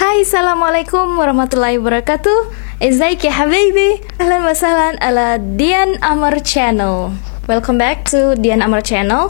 Hai, Assalamualaikum warahmatullahi wabarakatuh. ازيك يا حبايبي. أهلا وسهلا على Dian Amar Channel. Welcome back to Dian Amar Channel,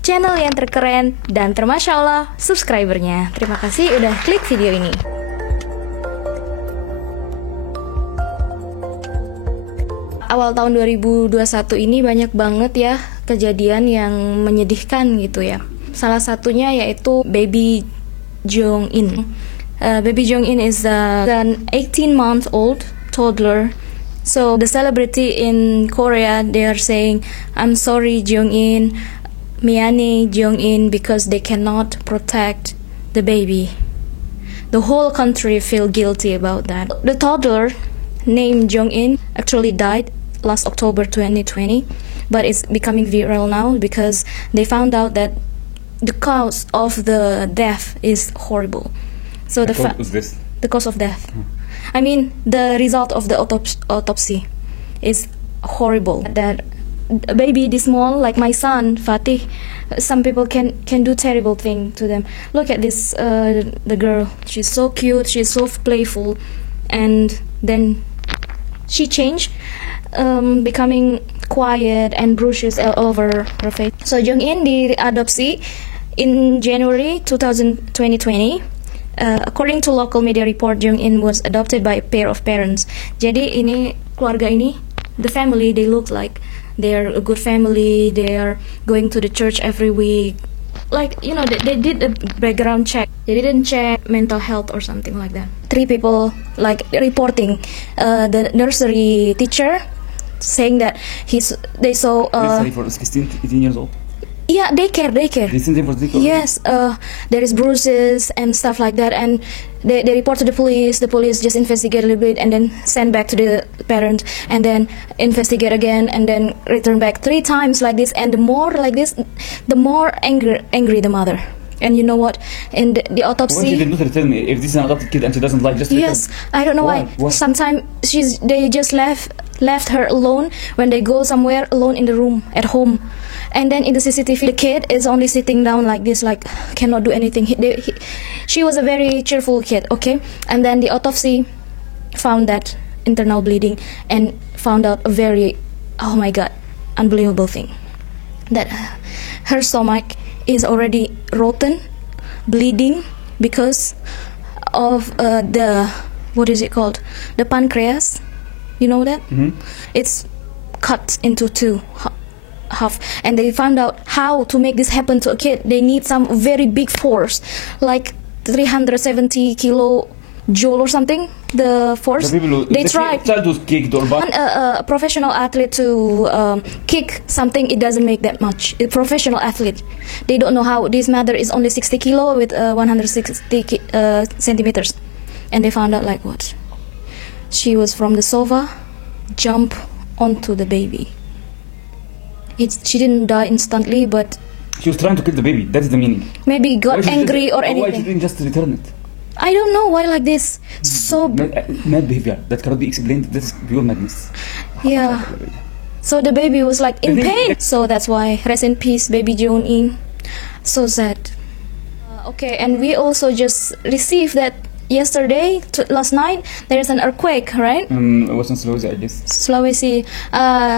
channel yang terkeren dan termasya Allah subscribernya. Terima kasih udah klik video ini. Awal tahun 2021 ini banyak banget ya kejadian yang menyedihkan gitu ya. Salah satunya yaitu Baby Jong In. Baby Jong In is an 18-month-old toddler. So the celebrity in Korea, they are saying, "I'm sorry, Jong In, 미안해, Jong In, because they cannot protect the baby." The whole country feel guilty about that. The toddler named Jong In actually died last October 2020, but it's becoming viral now because they found out that the cause of the death is horrible. So the cause of death. I mean, the result of the autopsy is horrible. That a baby this small, like my son Fatih, some people can do terrible thing to them. Look at this, the girl. She's so cute. She's so playful, and then she changed, becoming quiet and bruises all over her face. So Jong In diadopsi in January 2020. According to local media report, Jong In was adopted by a pair of parents. Jadi ini keluarga ini, the family, they look like they're a good family. They are going to the church every week. Like, you know, they did a background check. They didn't check mental health or something like that. 3 people like reporting the nursery teacher saying that they saw nursery for 16, 18 years old. Yeah, daycare. Yes, there is bruises and stuff like that, and they report to the police. The police just investigate a little bit and then send back to the parent, and then investigate again, and then return back 3 times like this. And the more like this, the more angry the mother. And you know what? In the autopsy, Why did not tell me if this is an adopted kid and she doesn't like just yes, I don't know why. Sometimes they just left her alone when they go somewhere alone in the room at home. And then in the CCTV, the kid is only sitting down like this, like cannot do anything. She was a very cheerful kid, okay? And then the autopsy found that internal bleeding and found out a very, oh my God, unbelievable thing. That her stomach is already rotten, bleeding because of the, what is it called? The pancreas. You know that? Mm-hmm. It's cut into 2 half, and they found out how to make this happen to a kid. They need some very big force, like 370 kilo joule or something. The force they tried. Child was kicked or A professional athlete to kick something, it doesn't make that much. A professional athlete, they don't know how. This mother is only 60 kilo with 160 centimeters, and they found out like what? She was from the sofa, jump onto the baby. She didn't die instantly, but she was trying to kill the baby. That is the meaning. Maybe got angry or anything. Why she didn't just return it? I don't know why like this. So mad behavior that cannot be explained. This is pure madness. Yeah. So the baby was like in pain. So that's why rest in peace, Baby Jong In. So sad. Okay, and we also just received that yesterday, last night, there's an earthquake, right? It was in Sulawesi, I guess. Sulawesi.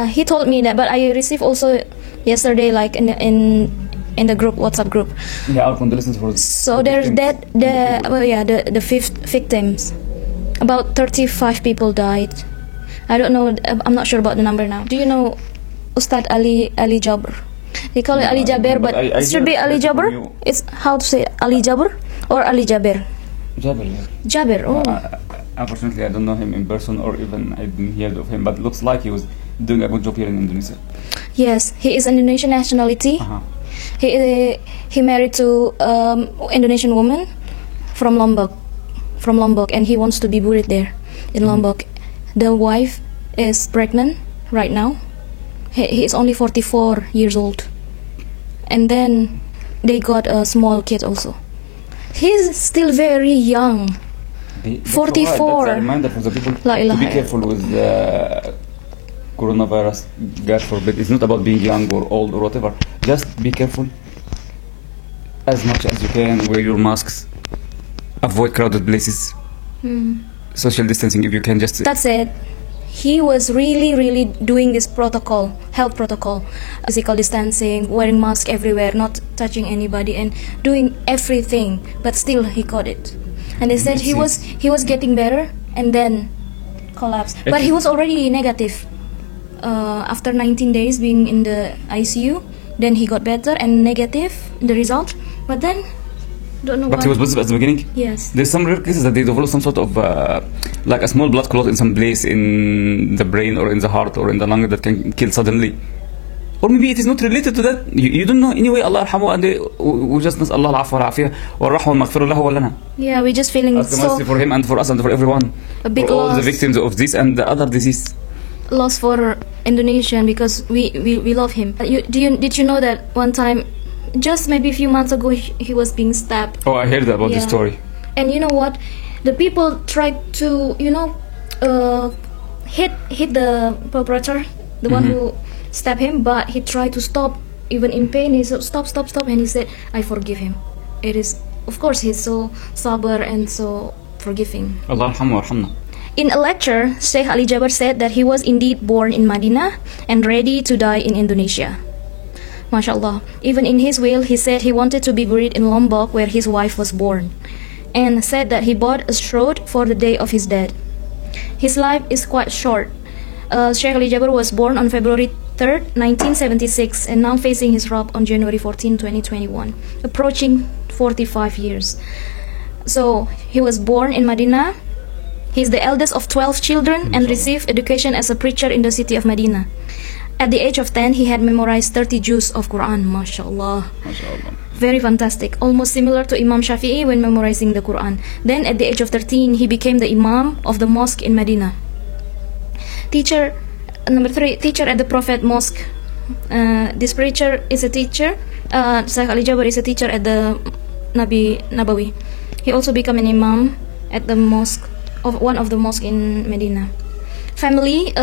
He told me that, but I received also yesterday, like in the group, WhatsApp group. Yeah, our condolences for this. So there's the 5 victims. About 35 people died. I don't know. I'm not sure about the number now. Do you know Ustad Ali Jaber? They call it Ali Jaber, but it should be Ali Jaber. It's how to say Ali Jaber or Ali Jaber. Jaber. Oh. Unfortunately, I don't know him in person, or even I didn't hear of him. But it looks like he was doing a good job here in Indonesia. Yes, he is Indonesian nationality. He married to Indonesian woman from Lombok, and he wants to be buried there in Lombok. The wife is pregnant right now. He is only 44 years old, and then they got a small kid also. He's still very young. 44. That's a reminder for the people to be careful with coronavirus. God forbid. It's not about being young or old or whatever. Just be careful as much as you can. Wear your masks. avoid crowded places, social distancing if you can just. That's it. He was really doing this protocol, health protocol, physical distancing, wearing mask everywhere, not touching anybody, and doing everything. But still, he caught it. And they said he was getting better, and then collapsed. But he was already negative after 19 days being in the ICU. Then he got better and negative, the result. But then, don't know But why. he was positive at the beginning? Yes. There's some rare cases that they develop some sort of like a small blood clot in some place in the brain or in the heart or in the lung that can kill suddenly. Or maybe it is not related to that. You don't know. Anyway, Allah yarhamu, and we just نسأل الله العفو والعافية والرحمة والمغفرة له ولنا. Yeah, we're just feeling Ask the mercy for him and for us and for everyone. a big For all the loss. victims of this and the other disease. Loss for Indonesian because we love him. Did you know that one time, just maybe a few months ago, he was being stabbed? Oh, I heard about this Yeah. story. And you know what? The people tried to hit the perpetrator, the one who stabbed him, but he tried to stop, even in pain. He said, stop, and he said, I forgive him. It is, of course, he's so sober and so forgiving. Allah yarhamu warhamna. In a lecture, Sheikh Ali Jaber said that he was indeed born in Madinah and ready to die in Indonesia. MashaAllah. Even in his will, he said he wanted to be buried in Lombok where his wife was born, and said that he bought a shroud for the day of his death. His life is quite short. Sheikh Ali Jaber was born on February 3rd, 1976, and now facing his Rabb on January 14, 2021, approaching 45 years. So, he was born in Madinah. He's the eldest of 12 children and received education as a preacher in the city of Medina. At the age of 10, he had memorized 30 juz of Quran. MashaAllah. MashaAllah. Very fantastic. Almost similar to Imam Shafi'i when memorizing the Quran. Then at the age of 13, he became the Imam of the mosque in Medina. Number 3, teacher at the Prophet Mosque. This preacher is a teacher. Sheikh Ali Jaber is a teacher at the Nabawi. He also became an Imam at the mosque, of one of the mosques in Medina. Family,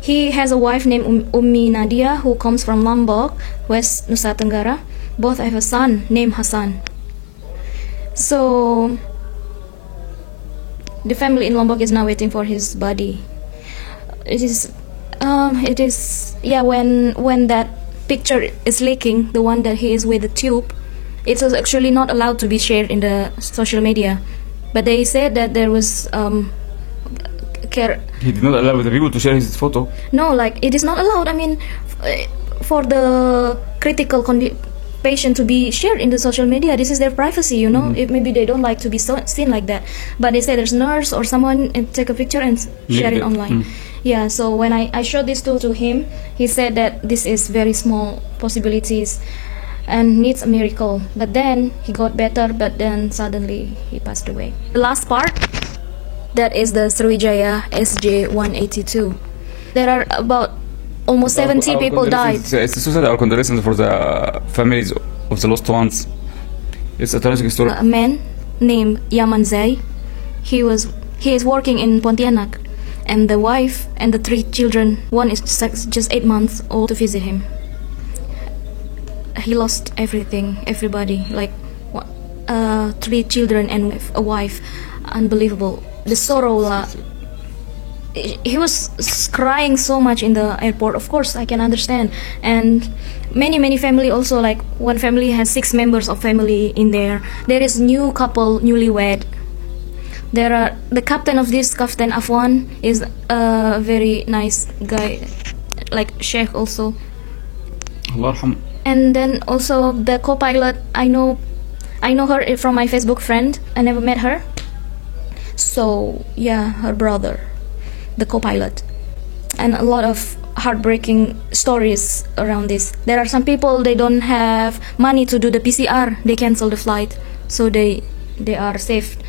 he has a wife named Ummi Nadia who comes from Lombok, West Nusa Tenggara. Both have a son named Hassan. So the family in Lombok is now waiting for his body. It is when that picture is leaking, the one that he is with the tube, it was actually not allowed to be shared in the social media. But they said that there was He did not allow the people to share his photo. No, like it is not allowed. I mean, for the critical patient to be shared in the social media, this is their privacy, you know. If maybe they don't like to be seen like that, but they say there's a nurse or someone and take a picture and share it online. Yeah, so when I showed this to him, he said that this is very small possibilities and needs a miracle. But then he got better, but then suddenly he passed away. The last part, that is the Sriwijaya SJ-182. There are about almost 70 people died. It's a suicide. Our condolences for the families of the lost ones. It's a tragic story. A man named Yaman Zai, he is working in Pontianak, and the wife and the 3 children, one is just 8 months old, to visit him. He lost everything, everybody, like 3 children and a wife. Unbelievable. The sorrow. He was crying so much in the airport. Of course, I can understand. And many family also, like one family has 6 members of family in there. There is new couple, newlywed. There are the captain of this, Captain Afwan, is a very nice guy, like Sheikh also. Allah yarham. And then also the co-pilot, I know her from my Facebook friend. I never met her. So yeah, her brother, the co-pilot. And a lot of heartbreaking stories around this. There are some people, they don't have money to do the PCR. They cancel the flight, so they are saved.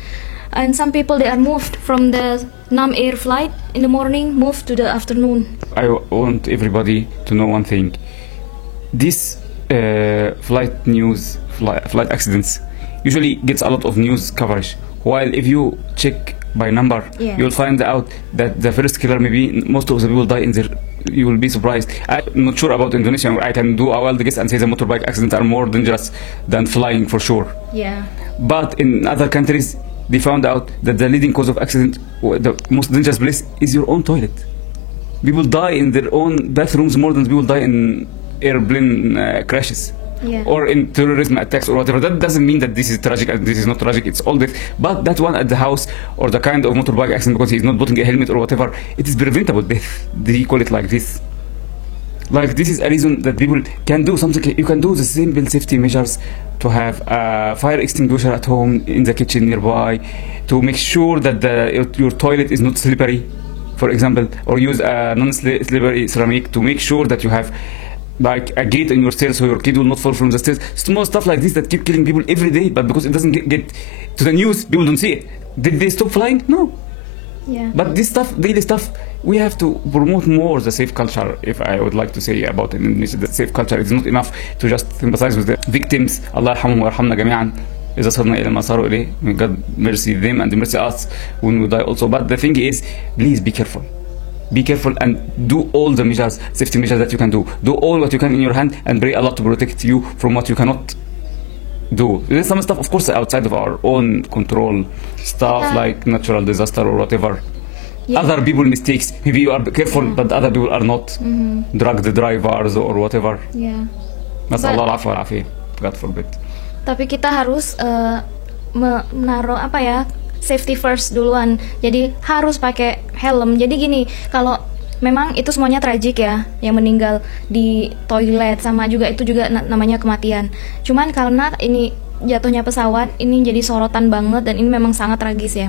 And some people, they are moved from the Nam Air flight in the morning, moved to the afternoon. I want everybody to know one thing. This flight accidents usually gets a lot of news coverage. While if you check by number. Yes. You'll find out that the first killer, maybe most of the people die in their. You will be surprised. I'm not sure about Indonesia. I can do a wild guess and say the motorbike accidents are more dangerous than flying for sure. Yeah. But in other countries, they found out that the leading cause of accident, the most dangerous place, is your own toilet. People die in their own bathrooms more than people die in airplane crashes. Yeah. Or in terrorism attacks or whatever. That doesn't mean that this is tragic and this is not tragic. It's all death. But that one at the house or the kind of motorbike accident because he's not putting a helmet or whatever, it is preventable death. They call it like this. Like this is a reason that people can do something. You can do the simple safety measures to have a fire extinguisher at home in the kitchen nearby, to make sure that your toilet is not slippery, for example, or use a non-slippery ceramic to make sure that you have like a gate in your stairs so your kid will not fall from the stairs. Small stuff like this that keep killing people every day, but because it doesn't get to the news, people don't see it. Did they stop flying? No. Yeah. But this stuff, daily stuff, we have to promote more the safe culture. If I would like to say about Indonesia, the safe culture is not enough to just sympathize with the victims. Allah yarhamhum wa yarhamna jami'an. إذا صرنا إلى ما صاروا إليه. May God mercy them and mercy us when we die also. But the thing is, please be careful. Be careful and do all the measures, safety measures that you can do. Do all what you can in your hand and pray Allah to protect you from what you cannot do. There's some stuff, of course, outside of our own control. Stuff like natural disaster or whatever. Yeah. Other people mistakes. Maybe you are careful, but other people are not. Drug drivers or whatever. Yeah. Nasallahu alaihi wasallam. God forbid. Tapi kita harus menaruh apa ya? Safety first duluan. Jadi harus pakai helm. Jadi gini, kalau memang itu semuanya tragik ya, yang meninggal di toilet sama juga itu juga namanya kematian. Cuman karena ini jatuhnya pesawat, ini jadi sorotan banget dan ini memang sangat tragis ya.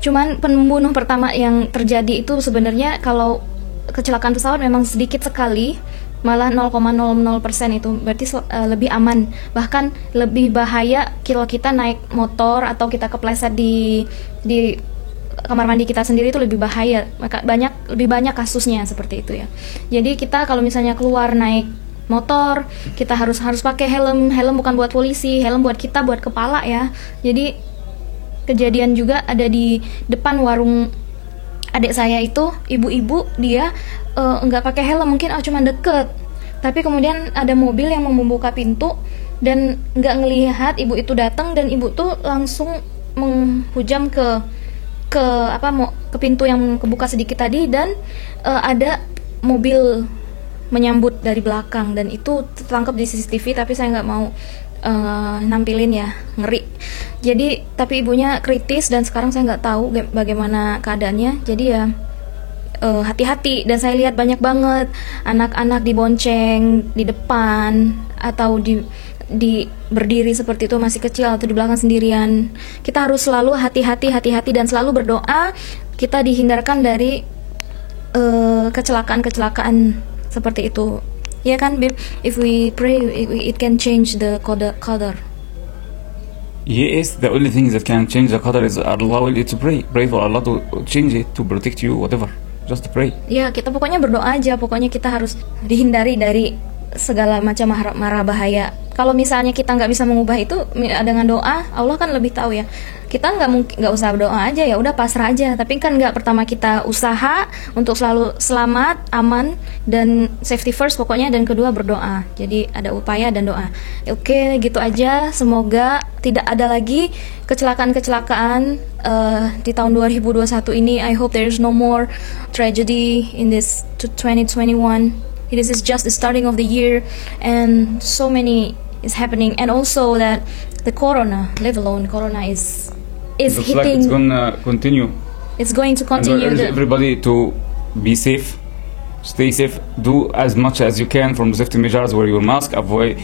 Cuman pembunuh pertama yang terjadi itu sebenarnya kalau kecelakaan pesawat memang sedikit sekali, malah 0,00% itu berarti lebih aman, bahkan lebih bahaya kalau kita naik motor atau kita kepleset di kamar mandi kita sendiri itu lebih bahaya, maka lebih banyak kasusnya seperti itu ya. Jadi kita kalau misalnya keluar naik motor, kita harus pakai helm bukan buat polisi, helm buat kita, buat kepala ya. Jadi kejadian juga ada di depan warung adik saya itu, ibu-ibu dia nggak pakai helm, mungkin cuma deket, tapi kemudian ada mobil yang mau membuka pintu dan nggak ngelihat ibu itu datang dan ibu tuh langsung menghujam ke pintu yang kebuka sedikit tadi dan ada mobil menyambut dari belakang dan itu tertangkap di CCTV, tapi saya nggak mau nampilin ya, ngeri. Jadi tapi ibunya kritis dan sekarang saya nggak tahu bagaimana keadaannya. Jadi ya hati-hati, dan saya lihat banyak banget anak-anak dibonceng di depan atau di berdiri seperti itu masih kecil atau di belakang sendirian. Kita harus selalu hati-hati dan selalu berdoa kita dihindarkan dari kecelakaan seperti itu. Ya kan, Bib? If we pray, it can change the qadar. Yes, the only thing that can change the qadar is allow you to pray. Pray for Allah to change it, to protect you, whatever. Just pray. Ya, kita pokoknya berdoa aja. Pokoknya kita harus dihindari dari segala macam mara bahaya. Kalau misalnya kita nggak bisa mengubah itu dengan doa, Allah kan lebih tahu ya. Kita nggak usah berdoa aja, ya udah pasrah aja. Tapi kan nggak, pertama kita usaha untuk selalu selamat, aman dan safety first pokoknya, dan kedua berdoa. Jadi ada upaya dan doa. Oke, gitu aja. Semoga tidak ada lagi kecelakaan di tahun 2021 ini. I hope there is no more tragedy in this 2021. This is just the starting of the year and so many is happening, and also that the corona, let alone corona is Looks hitting. like it's gonna continue. It's going to continue. And I urge everybody to be safe, stay safe, do as much as you can from safety measures, wear your mask, avoid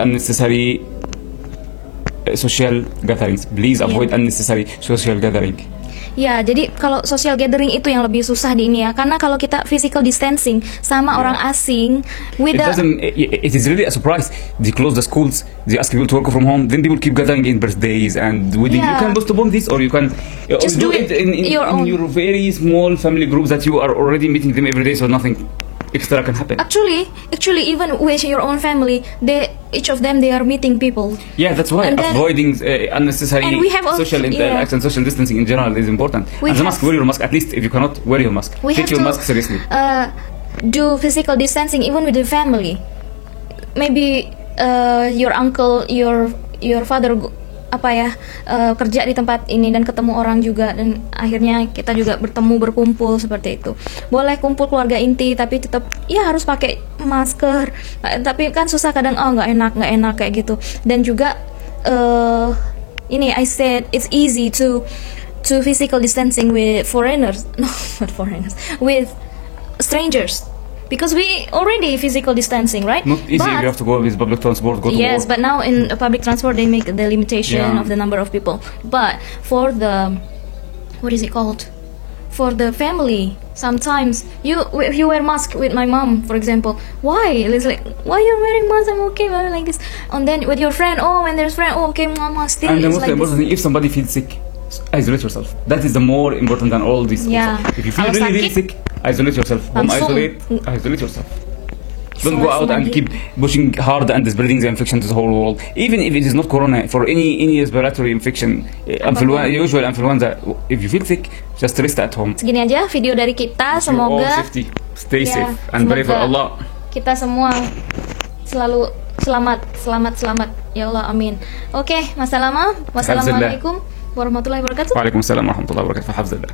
unnecessary social gatherings. Please avoid unnecessary social gathering. Ya, jadi kalau social gathering itu yang lebih susah di ini ya, karena kalau kita physical distancing sama orang asing, it is really a surprise. They close the schools, they ask people to work from home, then people keep gathering in birthdays and weddings. You can postpone this, or you can just do it in your very small family groups that you are already meeting them every day, so nothing extra can happen. Actually, even with your own family, each of them they are meeting people. Yeah, that's why And then- avoiding unnecessary And we have also- social interaction, social distancing in general is important. We And the have- mask, wear your mask. At least if you cannot, wear your mask. We Take have your to mask seriously. do physical distancing even with the family. Maybe your uncle, your father kerja di tempat ini dan ketemu orang juga, dan akhirnya kita juga berkumpul seperti itu. Boleh kumpul keluarga inti tapi tetap ya harus pakai masker. Tapi kan susah kadang, nggak enak kayak gitu. Dan juga ini I said it's easy to physical distancing with foreigners, no, not foreigners, with strangers, because we already physical distancing, right? Not easy. But- You have to go with public transport. Go to yes, work. but now in public transport they make the limitation Yeah. of the number of people. But for the, what is it called? For the family, sometimes if you wear mask with my mom, for example, why? It's like, why you're wearing mask? I'm okay, but like this. And then with your friend, when there's friend, okay, mama, still And the it's most like important this. thing, if somebody feels sick, isolate yourself. That is the more important than all this. Yeah. If you feel Kalau really sakit, sick, isolate yourself. Home langsung. isolate yourself. Don't go out and Isolasi keep pushing hard and spreading the infection to the whole world. Even if it is not corona, for any respiratory infection, usual influenza, if you feel sick, just rest at home. Segini aja video dari kita. You're all Semoga safety. Stay ya, safe and pray for semoga Allah. kita semua selalu selamat ya Allah, amin. Oke, Mas Salama, wassalamualaikum warahmatullahi wabarakatuh. وعليكم السلام ورحمة الله وبركاته. حفظ الله.